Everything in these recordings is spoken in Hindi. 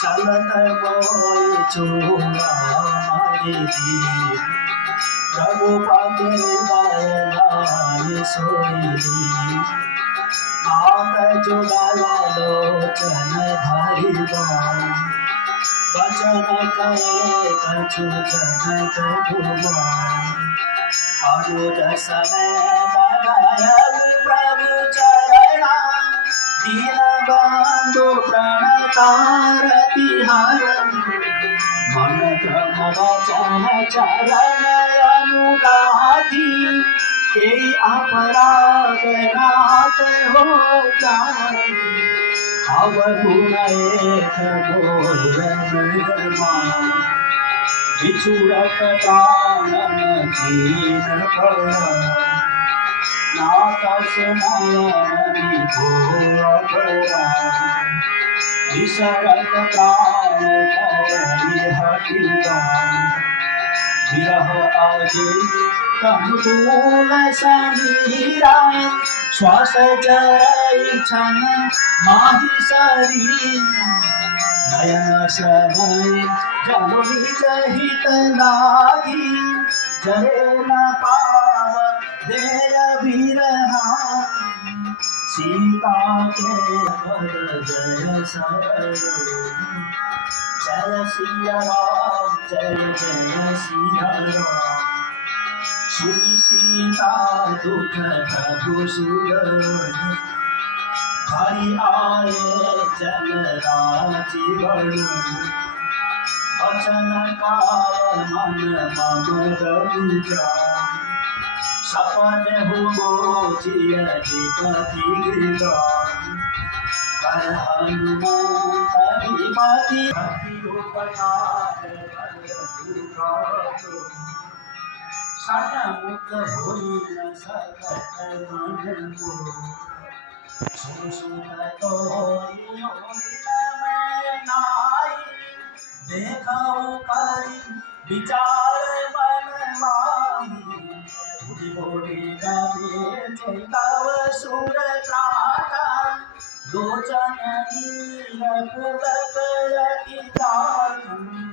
चलत मोय चूड़ाई दी प्रभु पगे बयनाय सोई मात जुगल लोचन धरिबा वचन कहे कछु जन कहुआ अनुज समय बदयल प्रभु चरणा दीन बंधु प्रणतारति हर मन क्रम वचन चरण अनुरागी के अपराध नाथ हो अवगुण एक घोर निर्मा विचुरत प्राण जीन पड़ा नाकस नयन घोर विसरत प्राण करि हटिया विरह आगे कंदूल समीरा श्वास जरई छन माहि शरीर नयन समय जल विजहित लागी जरे न पाव देय विरहा सीता के पद जय सरो जय सिया राम जय जय सिया राम सुनि सीता दुख प्रभु सुरन हरि आए जन राजीवन वचन काय मन मम रंजा सपन हो जिय पति गृह कर हनुमंत विमति भक्ति उपकार सन्मुख होई न सकत मन को सुनत होई मैं नाई देखौ करी विचार मन माही बुद्धि बोधि गवे चिंतव सुर त्राता लोचन नीर पुरत यति जान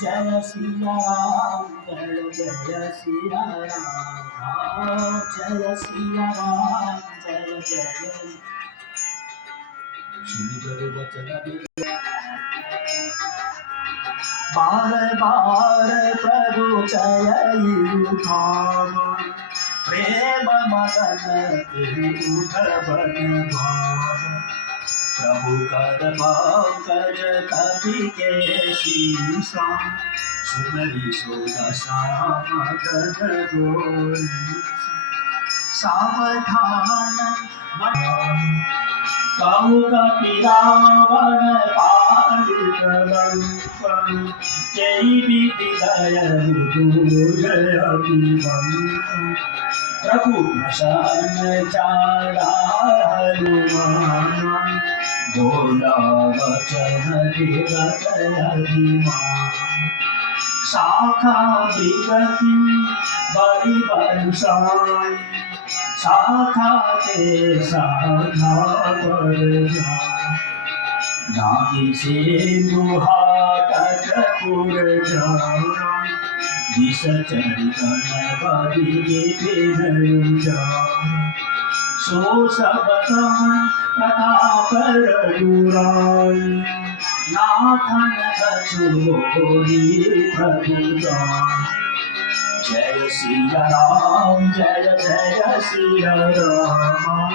जय सिया राम जय जय सिया राम जय सिया राम जय जय श्री प्रभु वचन बार बार प्रभु चयु भाव प्रेम मगन उधवन भाव प्रभु कर पंकज कपि के शीसा सुमरि सुदशा मगन गोरी सावधान मन कहु कपि रावण पाल कलंक जय विधि दयु दूर अभिमन्यु प्रभु प्रसन्न चारा हनुमान बोला वचन विगत अभिमान शाखा विगति बड़ी बलशाली शाखा के साधा पर नागी से गुहा कटपुर जाना विसर्जन गणपति के जाना सो सब प्रताप रघुराई नाथन कछुरी प्रभुदान जय सिया राम जय जय सिया राम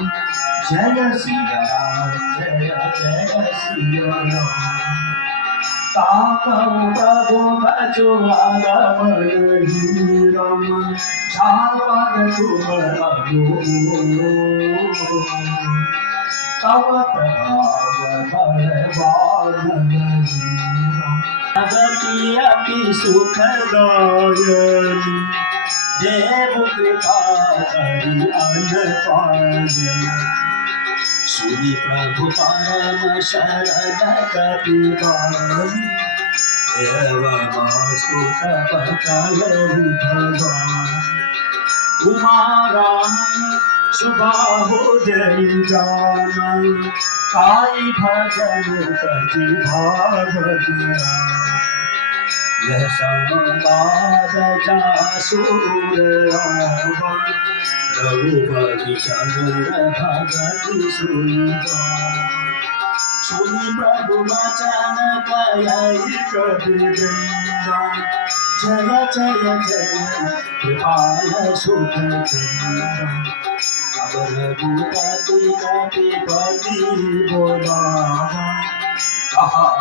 जय सिया राम जय जय सिया राम ताकौ प्रभु भजो आगमन हीरम झापन तुम तव प्रभाव बलवान जगति अति सुखदायन देव कृपा करि अनपान सुनि प्रभु परम शरण कपिवान एवं तप कलहु भगवान कुमारान सुबाहु जय जान काई भजन कति भावगिया यह संवाद जासूर रघुपति चरण भगति सुनिबा सुनि प्रभु वचन कयै कविवृंद जय जय जय कृपाल सुख अब रघुपति कपि पति बोला कहा